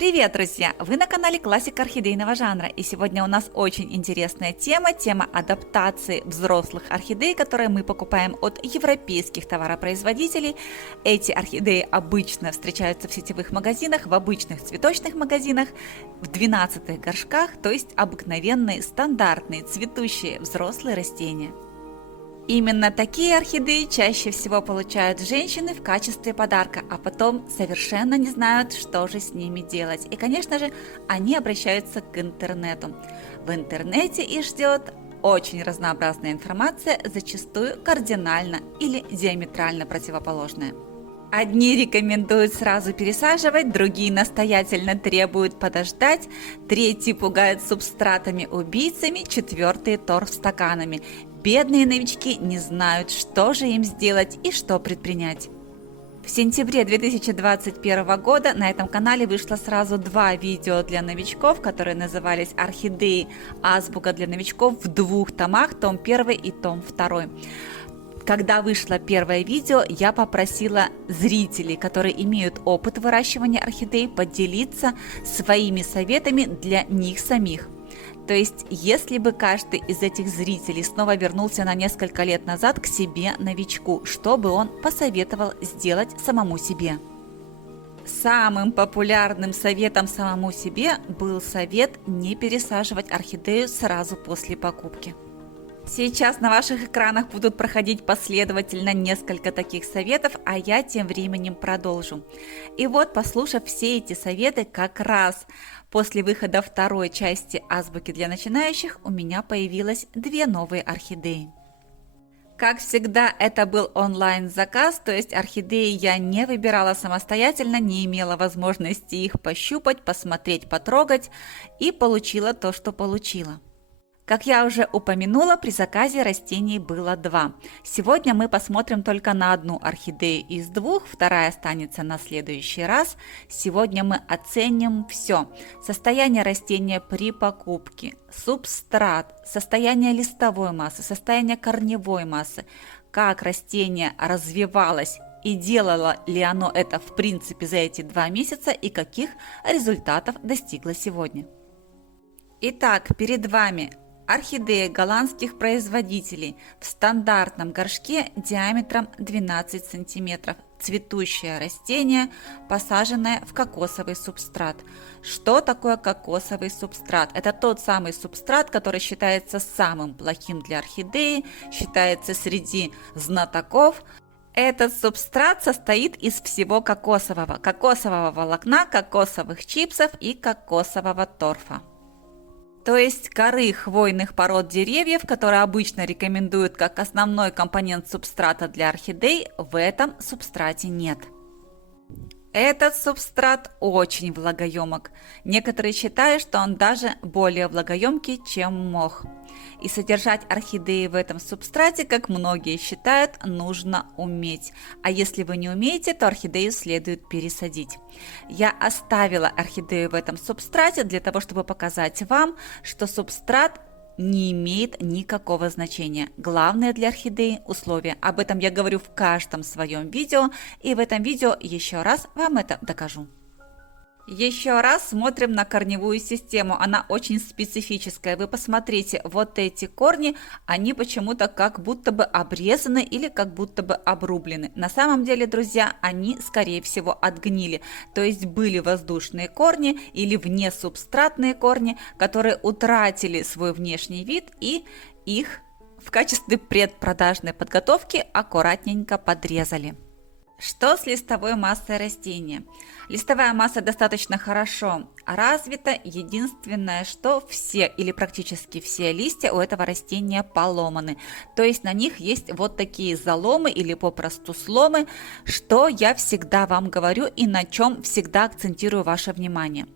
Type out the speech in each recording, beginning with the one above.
Привет, друзья! Вы на канале Классика орхидейного жанра, и сегодня у нас очень интересная тема адаптации взрослых орхидей, которые мы покупаем от европейских товаропроизводителей. Эти орхидеи обычно встречаются в сетевых магазинах, в обычных цветочных магазинах, в 12-х горшках, то есть обыкновенные, стандартные, цветущие взрослые растения. Именно такие орхидеи чаще всего получают женщины в качестве подарка, а потом совершенно не знают, что же с ними делать. И, конечно же, они обращаются к интернету. В интернете их ждет очень разнообразная информация, зачастую кардинально или диаметрально противоположная. Одни рекомендуют сразу пересаживать, другие настоятельно требуют подождать, третьи пугают субстратами-убийцами, четвертые торфстаканами. Бедные новички не знают, что же им сделать и что предпринять. В сентябре 2021 года на этом канале вышло сразу два видео для новичков, которые назывались «Орхидеи. Азбука для новичков» в двух томах, том 1 и том 2. Когда вышло первое видео, я попросила зрителей, которые имеют опыт выращивания орхидей, поделиться своими советами для них самих. То есть, если бы каждый из этих зрителей снова вернулся на несколько лет назад к себе, новичку, что бы он посоветовал сделать самому себе? Самым популярным советом самому себе был совет не пересаживать орхидею сразу после покупки. Сейчас на ваших экранах будут проходить последовательно несколько таких советов, а я тем временем продолжу. И вот, послушав все эти советы, как раз после выхода второй части азбуки для начинающих у меня появилось две новые орхидеи. Как всегда, это был онлайн-заказ, то есть орхидеи я не выбирала самостоятельно, не имела возможности их пощупать, посмотреть, потрогать и получила то, что получила. Как я уже упомянула, при заказе растений было два. Сегодня мы посмотрим только на одну орхидею из двух, вторая останется на следующий раз. Сегодня мы оценим все: состояние растения при покупке, субстрат, состояние листовой массы, состояние корневой массы, как растение развивалось и делало ли оно это в принципе за эти 2 месяца и каких результатов достигло сегодня. Итак, перед вами орхидея голландских производителей в стандартном горшке диаметром 12 см. Цветущее растение, посаженное в кокосовый субстрат. Что такое кокосовый субстрат? Это тот самый субстрат, который считается самым плохим для орхидеи, считается среди знатоков. Этот субстрат состоит из всего кокосового волокна, кокосовых чипсов и кокосового торфа. То есть коры хвойных пород деревьев, которые обычно рекомендуют как основной компонент субстрата для орхидей, в этом субстрате нет. Этот субстрат очень влагоемок. Некоторые считают, что он даже более влагоемкий, чем мох. И содержать орхидеи в этом субстрате, как многие считают, нужно уметь. А если вы не умеете, то орхидею следует пересадить. Я оставила орхидею в этом субстрате для того, чтобы показать вам, что субстрат не имеет никакого значения. Главное для орхидеи – условия. Об этом я говорю в каждом своем видео, и в этом видео еще раз вам это докажу. Еще раз смотрим на корневую систему, она очень специфическая. Вы посмотрите, вот эти корни, они почему-то как будто бы обрезаны или как будто бы обрублены. На самом деле, друзья, они скорее всего отгнили. То есть были воздушные корни или внесубстратные корни, которые утратили свой внешний вид, и их в качестве предпродажной подготовки аккуратненько подрезали. Что с листовой массой растения? Листовая масса достаточно хорошо развита. Единственное, что все или практически все листья у этого растения поломаны. То есть на них есть вот такие заломы или попросту сломы, что я всегда вам говорю и на чем всегда акцентирую ваше внимание.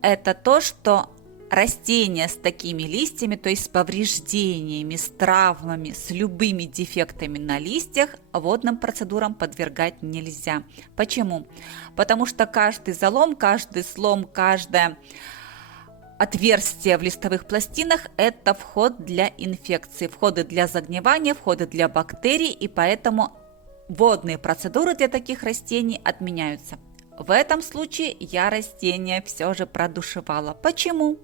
Это то, что растения с такими листьями, то есть с повреждениями, с травмами, с любыми дефектами на листьях, водным процедурам подвергать нельзя. Почему? Потому что каждый залом, каждый слом, каждое отверстие в листовых пластинах – это вход для инфекции, входы для загнивания, входы для бактерий, и поэтому водные процедуры для таких растений отменяются. В этом случае я растение все же продушевала. Почему?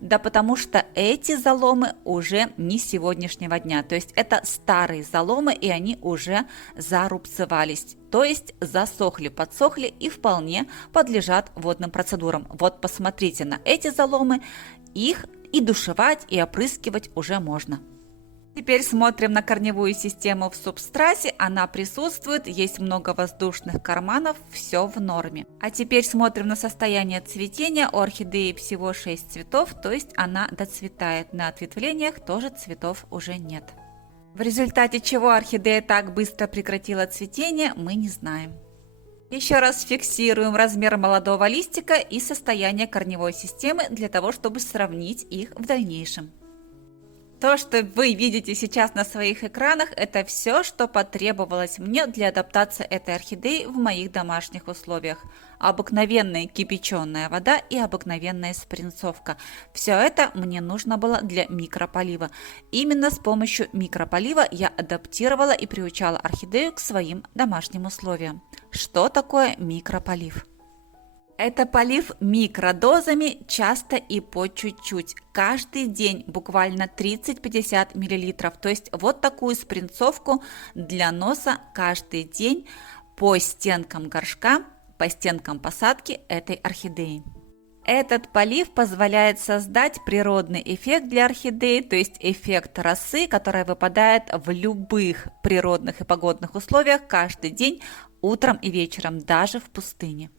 Да потому что эти заломы уже не сегодняшнего дня, то есть это старые заломы, и они уже зарубцевались, то есть засохли, подсохли и вполне подлежат водным процедурам. Вот посмотрите на эти заломы, их и душевать, и опрыскивать уже можно. Теперь смотрим на корневую систему в субстрате, она присутствует, есть много воздушных карманов, все в норме. А теперь смотрим на состояние цветения, у орхидеи всего 6 цветов, то есть она доцветает, на ответвлениях тоже цветов уже нет. В результате чего орхидея так быстро прекратила цветение, мы не знаем. Еще раз фиксируем размер молодого листика и состояние корневой системы для того, чтобы сравнить их в дальнейшем. То, что вы видите сейчас на своих экранах, это все, что потребовалось мне для адаптации этой орхидеи в моих домашних условиях. Обыкновенная кипяченая вода и обыкновенная спринцовка. Все это мне нужно было для микрополива. Именно с помощью микрополива я адаптировала и приучала орхидею к своим домашним условиям. Что такое микрополив? Это полив микродозами, часто и по чуть-чуть. Каждый день буквально 30-50 мл. То есть вот такую спринцовку для носа каждый день по стенкам горшка, по стенкам посадки этой орхидеи. Этот полив позволяет создать природный эффект для орхидеи, то есть эффект росы, которая выпадает в любых природных и погодных условиях каждый день, утром и вечером, даже в пустыне.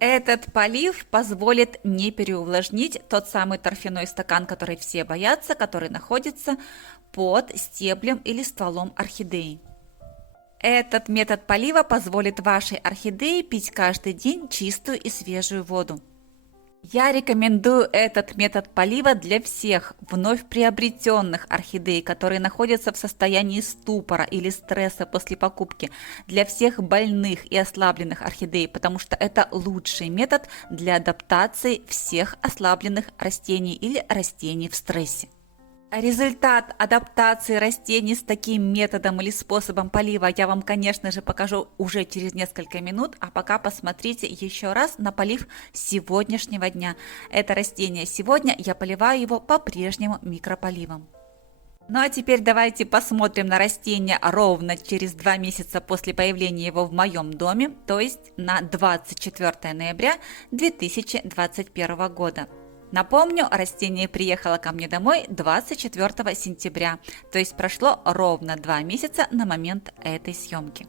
Этот полив позволит не переувлажнить тот самый торфяной стакан, который все боятся, который находится под стеблем или стволом орхидеи. Этот метод полива позволит вашей орхидее пить каждый день чистую и свежую воду. Я рекомендую этот метод полива для всех вновь приобретенных орхидей, которые находятся в состоянии ступора или стресса после покупки, для всех больных и ослабленных орхидей, потому что это лучший метод для адаптации всех ослабленных растений или растений в стрессе. Результат адаптации растений с таким методом или способом полива я вам, конечно же, покажу уже через несколько минут, а пока посмотрите еще раз на полив сегодняшнего дня. Это растение сегодня, я поливаю его по-прежнему микрополивом. Ну а теперь давайте посмотрим на растение ровно через 2 месяца после появления его в моем доме, то есть на 24 ноября 2021 года. Напомню, растение приехало ко мне домой 24 сентября, то есть прошло ровно 2 месяца на момент этой съемки.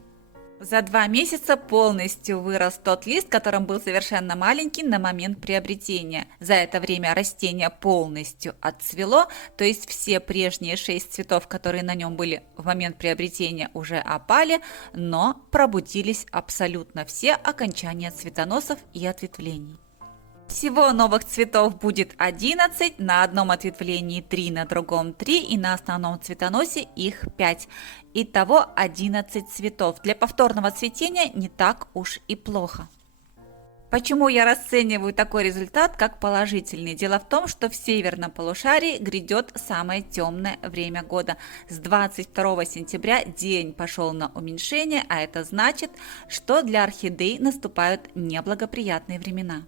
За 2 месяца полностью вырос тот лист, которым был совершенно маленький на момент приобретения. За это время растение полностью отцвело, то есть все прежние 6 цветов, которые на нем были в момент приобретения, уже опали, но пробудились абсолютно все окончания цветоносов и ответвлений. Всего новых цветов будет 11, на одном ответвлении 3, на другом 3 и на основном цветоносе их 5. Итого 11 цветов. Для повторного цветения не так уж и плохо. Почему я расцениваю такой результат как положительный? Дело в том, что в северном полушарии грядет самое темное время года. С 22 сентября день пошел на уменьшение, а это значит, что для орхидей наступают неблагоприятные времена.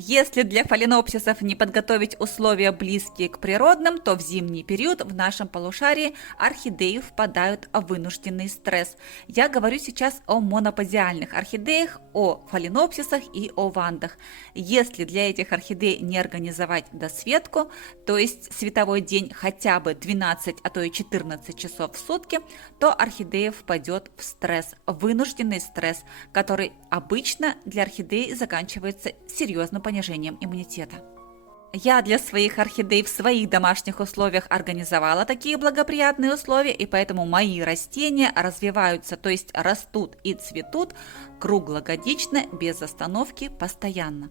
Если для фаленопсисов не подготовить условия, близкие к природным, то в зимний период в нашем полушарии орхидеи впадают в вынужденный стресс. Я говорю сейчас о монопозиальных орхидеях, о фаленопсисах и о вандах. Если для этих орхидей не организовать досветку, то есть световой день хотя бы 12, а то и 14 часов в сутки, то орхидея впадет в стресс, вынужденный стресс, который обычно для орхидеи заканчивается серьезным понижением иммунитета. Я для своих орхидей в своих домашних условиях организовала такие благоприятные условия, и поэтому мои растения развиваются, то есть растут и цветут круглогодично, без остановки, постоянно.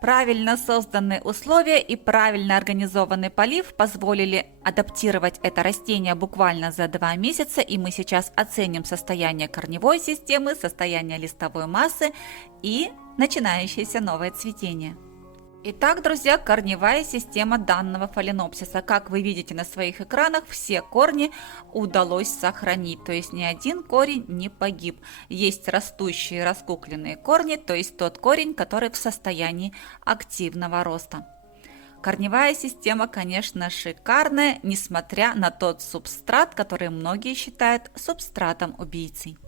Правильно созданные условия и правильно организованный полив позволили адаптировать это растение буквально за 2 месяца, и мы сейчас оценим состояние корневой системы, состояние листовой массы и начинающееся новое цветение. Итак, друзья, корневая система данного фаленопсиса. Как вы видите на своих экранах, все корни удалось сохранить, то есть ни один корень не погиб. Есть растущие раскукленные корни, то есть тот корень, который в состоянии активного роста. Корневая система, конечно, шикарная, несмотря на тот субстрат, который многие считают субстратом-убийцей.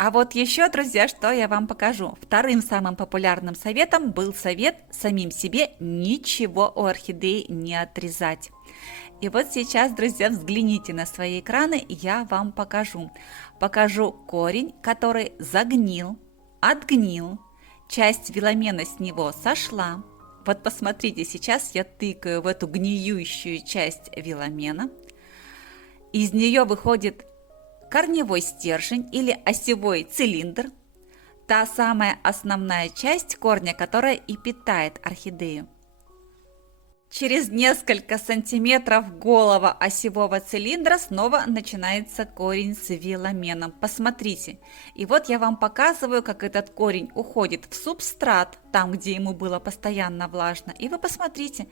А вот еще, друзья, что я вам покажу. Вторым самым популярным советом был совет самим себе ничего у орхидеи не отрезать. И вот сейчас, друзья, взгляните на свои экраны, я вам покажу. Покажу корень, который загнил, отгнил, часть виламена с него сошла. Вот посмотрите, сейчас я тыкаю в эту гниющую часть виламена. Из нее выходит корневой стержень или осевой цилиндр, та самая основная часть корня, которая и питает орхидею. Через несколько сантиметров голого осевого цилиндра снова начинается корень с виламеном. Посмотрите. И вот я вам показываю, как этот корень уходит в субстрат, там, где ему было постоянно влажно. И вы посмотрите,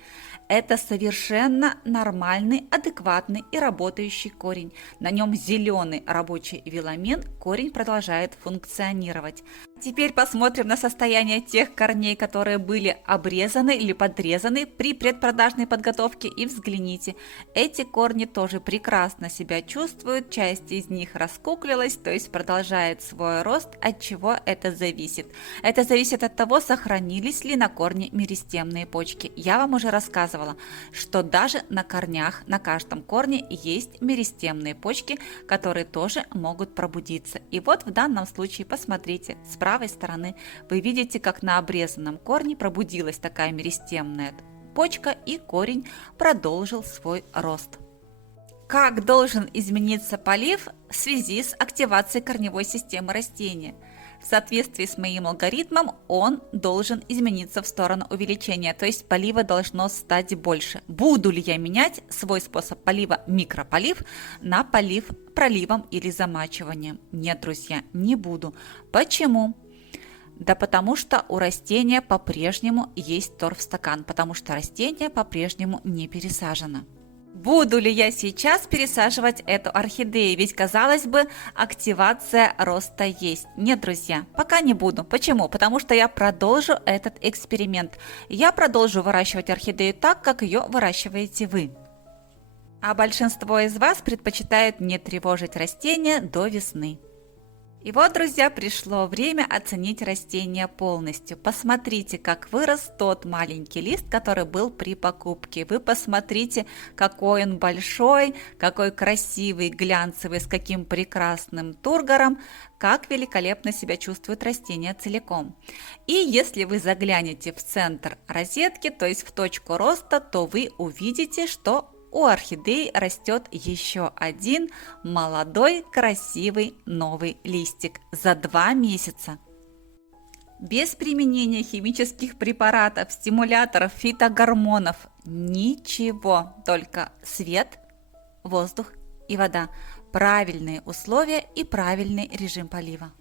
это совершенно нормальный, адекватный и работающий корень. На нем зеленый рабочий виламен, корень продолжает функционировать. Теперь посмотрим на состояние тех корней, которые были обрезаны или подрезаны при предпродажной подготовке, и взгляните. Эти корни тоже прекрасно себя чувствуют, часть из них раскуклилась, то есть продолжает свой рост. От чего это зависит? Это зависит от того, сохранились ли на корне меристемные почки. Я вам уже рассказывала, что даже на корнях, на каждом корне есть меристемные почки, которые тоже могут пробудиться. И вот в данном случае посмотрите, с правой стороны вы видите, как на обрезанном корне пробудилась такая меристемная почка, и корень продолжил свой рост. Как должен измениться полив в связи с активацией корневой системы растения? В соответствии с моим алгоритмом он должен измениться в сторону увеличения, то есть полива должно стать больше. Буду ли я менять свой способ полива, микрополив, на полив проливом или замачиванием? Нет, друзья, не буду. Почему? Да потому что у растения по-прежнему есть торфстакан, потому что растение по-прежнему не пересажено. Буду ли я сейчас пересаживать эту орхидею? Ведь, казалось бы, активация роста есть. Нет, друзья, пока не буду. Почему? Потому что я продолжу этот эксперимент. Я продолжу выращивать орхидею так, как ее выращиваете вы. А большинство из вас предпочитают не тревожить растения до весны. И вот, друзья, пришло время оценить растение полностью. Посмотрите, как вырос тот маленький лист, который был при покупке. Вы посмотрите, какой он большой, какой красивый, глянцевый, с каким прекрасным тургором, как великолепно себя чувствует растение целиком. И если вы заглянете в центр розетки, то есть в точку роста, то вы увидите, что у орхидеи растет еще один молодой, красивый новый листик за 2 месяца. Без применения химических препаратов, стимуляторов, фитогормонов, ничего, только свет, воздух и вода, правильные условия и правильный режим полива.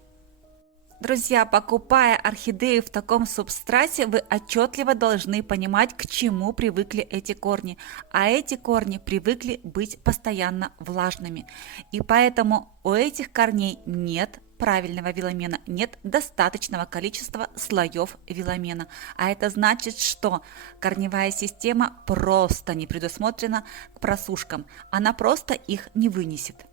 Друзья, покупая орхидею в таком субстрате, вы отчетливо должны понимать, к чему привыкли эти корни. А эти корни привыкли быть постоянно влажными. И поэтому у этих корней нет правильного виламена, нет достаточного количества слоев виламена. А это значит, что корневая система просто не предусмотрена к просушкам. Она просто их не вынесет.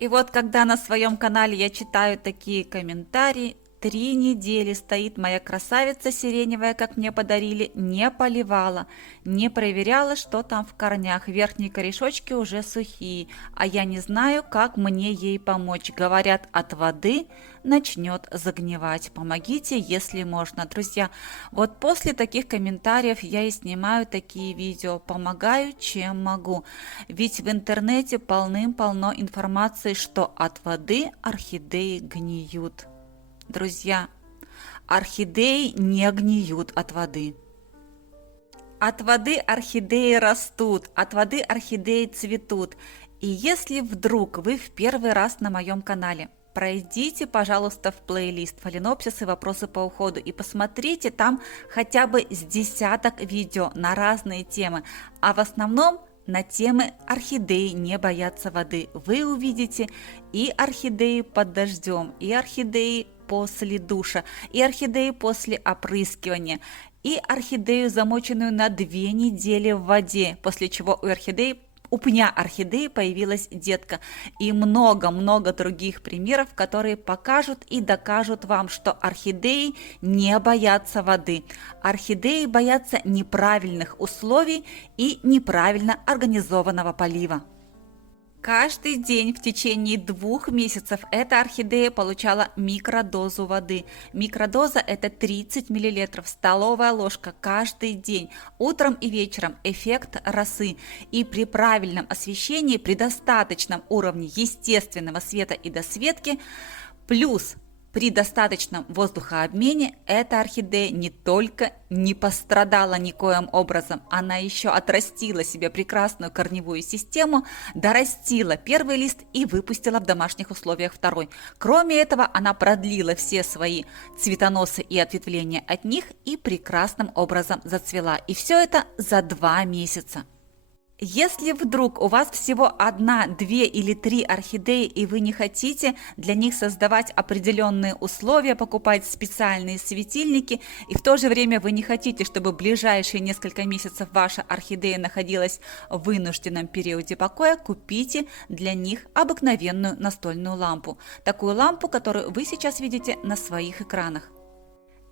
И вот когда на своем канале я читаю такие комментарии, 3 недели стоит моя красавица сиреневая, как мне подарили, не поливала, не проверяла, что там в корнях, верхние корешочки уже сухие, а я не знаю, как мне ей помочь. Говорят, от воды начнет загнивать. Помогите, если можно. Друзья, вот после таких комментариев я и снимаю такие видео. Помогаю, чем могу. Ведь в интернете полным-полно информации, что от воды орхидеи гниют. Друзья, орхидеи не гниют от воды. От воды орхидеи растут, от воды орхидеи цветут. И если вдруг вы в первый раз на моем канале, пройдите, пожалуйста, в плейлист «Фаленопсисы. Вопросы по уходу» и посмотрите там хотя бы с десяток видео на разные темы, а в основном на темы орхидеи не боятся воды. Вы увидите и орхидеи под дождем, и орхидеи после душа, и орхидеи после опрыскивания, и орхидею, замоченную на 2 недели в воде, после чего у пня орхидеи появилась детка, и много-много других примеров, которые покажут и докажут вам, что орхидеи не боятся воды. Орхидеи боятся неправильных условий и неправильно организованного полива. Каждый день в течение 2 месяцев эта орхидея получала микродозу воды. Микродоза – это 30 мл, столовая ложка каждый день, утром и вечером, эффект росы. И при правильном освещении, при достаточном уровне естественного света и досветки, плюс при достаточном воздухообмене эта орхидея не только не пострадала никоим образом, она еще отрастила себе прекрасную корневую систему, дорастила первый лист и выпустила в домашних условиях второй. Кроме этого, она продлила все свои цветоносы и ответвления от них и прекрасным образом зацвела. И все это за 2 месяца. Если вдруг у вас всего 1, 2 или 3 орхидеи, и вы не хотите для них создавать определенные условия, покупать специальные светильники, и в то же время вы не хотите, чтобы в ближайшие несколько месяцев ваша орхидея находилась в вынужденном периоде покоя, купите для них обыкновенную настольную лампу. Такую лампу, которую вы сейчас видите на своих экранах.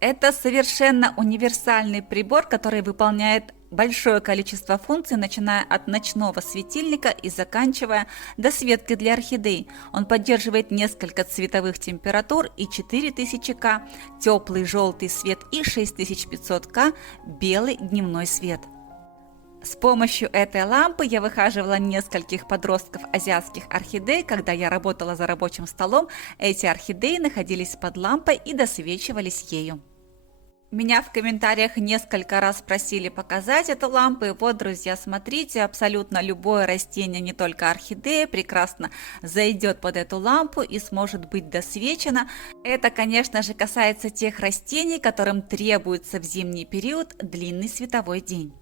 Это совершенно универсальный прибор, который выполняет большое количество функций, начиная от ночного светильника и заканчивая досветкой для орхидей. Он поддерживает несколько цветовых температур и 4000К теплый желтый свет и 6500К белый дневной свет. С помощью этой лампы я выхаживала нескольких подростков азиатских орхидей. Когда я работала за рабочим столом, эти орхидеи находились под лампой и досвечивались ею. Меня в комментариях несколько раз просили показать эту лампу, и вот, друзья, смотрите, абсолютно любое растение, не только орхидея, прекрасно зайдет под эту лампу и сможет быть досвечено. Это, конечно же, касается тех растений, которым требуется в зимний период длинный световой день.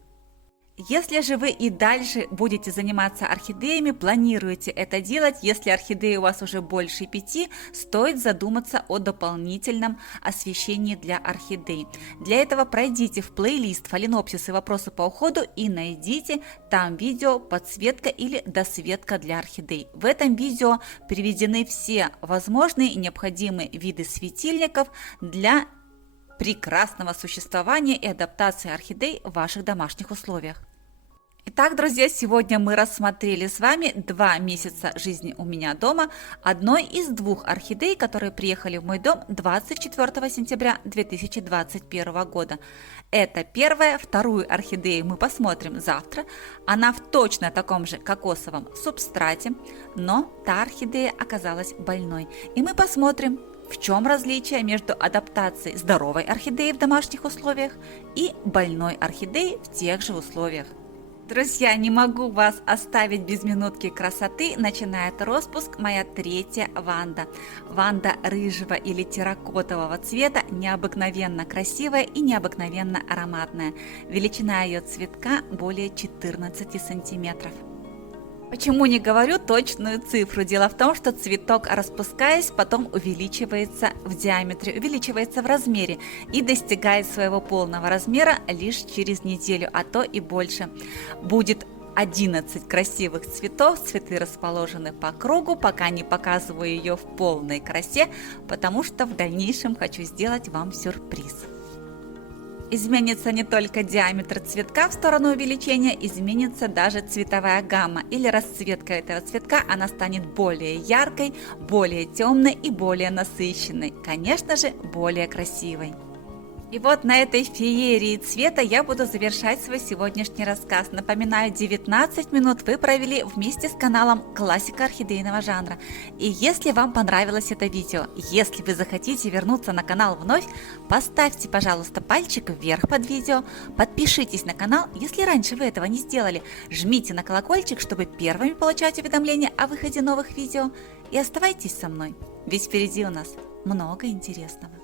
Если же вы и дальше будете заниматься орхидеями, планируете это делать, если орхидеи у вас уже больше 5, стоит задуматься о дополнительном освещении для орхидей. Для этого пройдите в плейлист «Фаленопсисы. Вопросы по уходу» и найдите там видео «Подсветка или досветка для орхидей». В этом видео приведены все возможные и необходимые виды светильников для прекрасного существования и адаптации орхидей в ваших домашних условиях. Итак, друзья, сегодня мы рассмотрели с вами 2 месяца жизни у меня дома одной из 2 орхидей, которые приехали в мой дом 24 сентября 2021 года. Это первая, вторую орхидею мы посмотрим завтра. Она в точно таком же кокосовом субстрате, но та орхидея оказалась больной. И мы посмотрим, в чем различие между адаптацией здоровой орхидеи в домашних условиях и больной орхидеи в тех же условиях. Друзья, не могу вас оставить без минутки красоты. Начинает распуск моя 3-я ванда. Ванда рыжего или терракотового цвета, необыкновенно красивая и необыкновенно ароматная. Величина ее цветка более 14 сантиметров. Почему не говорю точную цифру? Дело в том, что цветок, распускаясь, потом увеличивается в диаметре, увеличивается в размере и достигает своего полного размера лишь через неделю, а то и больше. Будет 11 красивых цветов, цветы расположены по кругу, пока не показываю ее в полной красе, потому что в дальнейшем хочу сделать вам сюрприз. Изменится не только диаметр цветка в сторону увеличения, изменится даже цветовая гамма или расцветка этого цветка, она станет более яркой, более темной и более насыщенной, конечно же, более красивой. И вот на этой феерии цвета я буду завершать свой сегодняшний рассказ. Напоминаю, 19 минут вы провели вместе с каналом «Классика орхидейного жанра». И если вам понравилось это видео, если вы захотите вернуться на канал вновь, поставьте, пожалуйста, пальчик вверх под видео, подпишитесь на канал, если раньше вы этого не сделали, жмите на колокольчик, чтобы первыми получать уведомления о выходе новых видео, и оставайтесь со мной. ведь впереди у нас много интересного.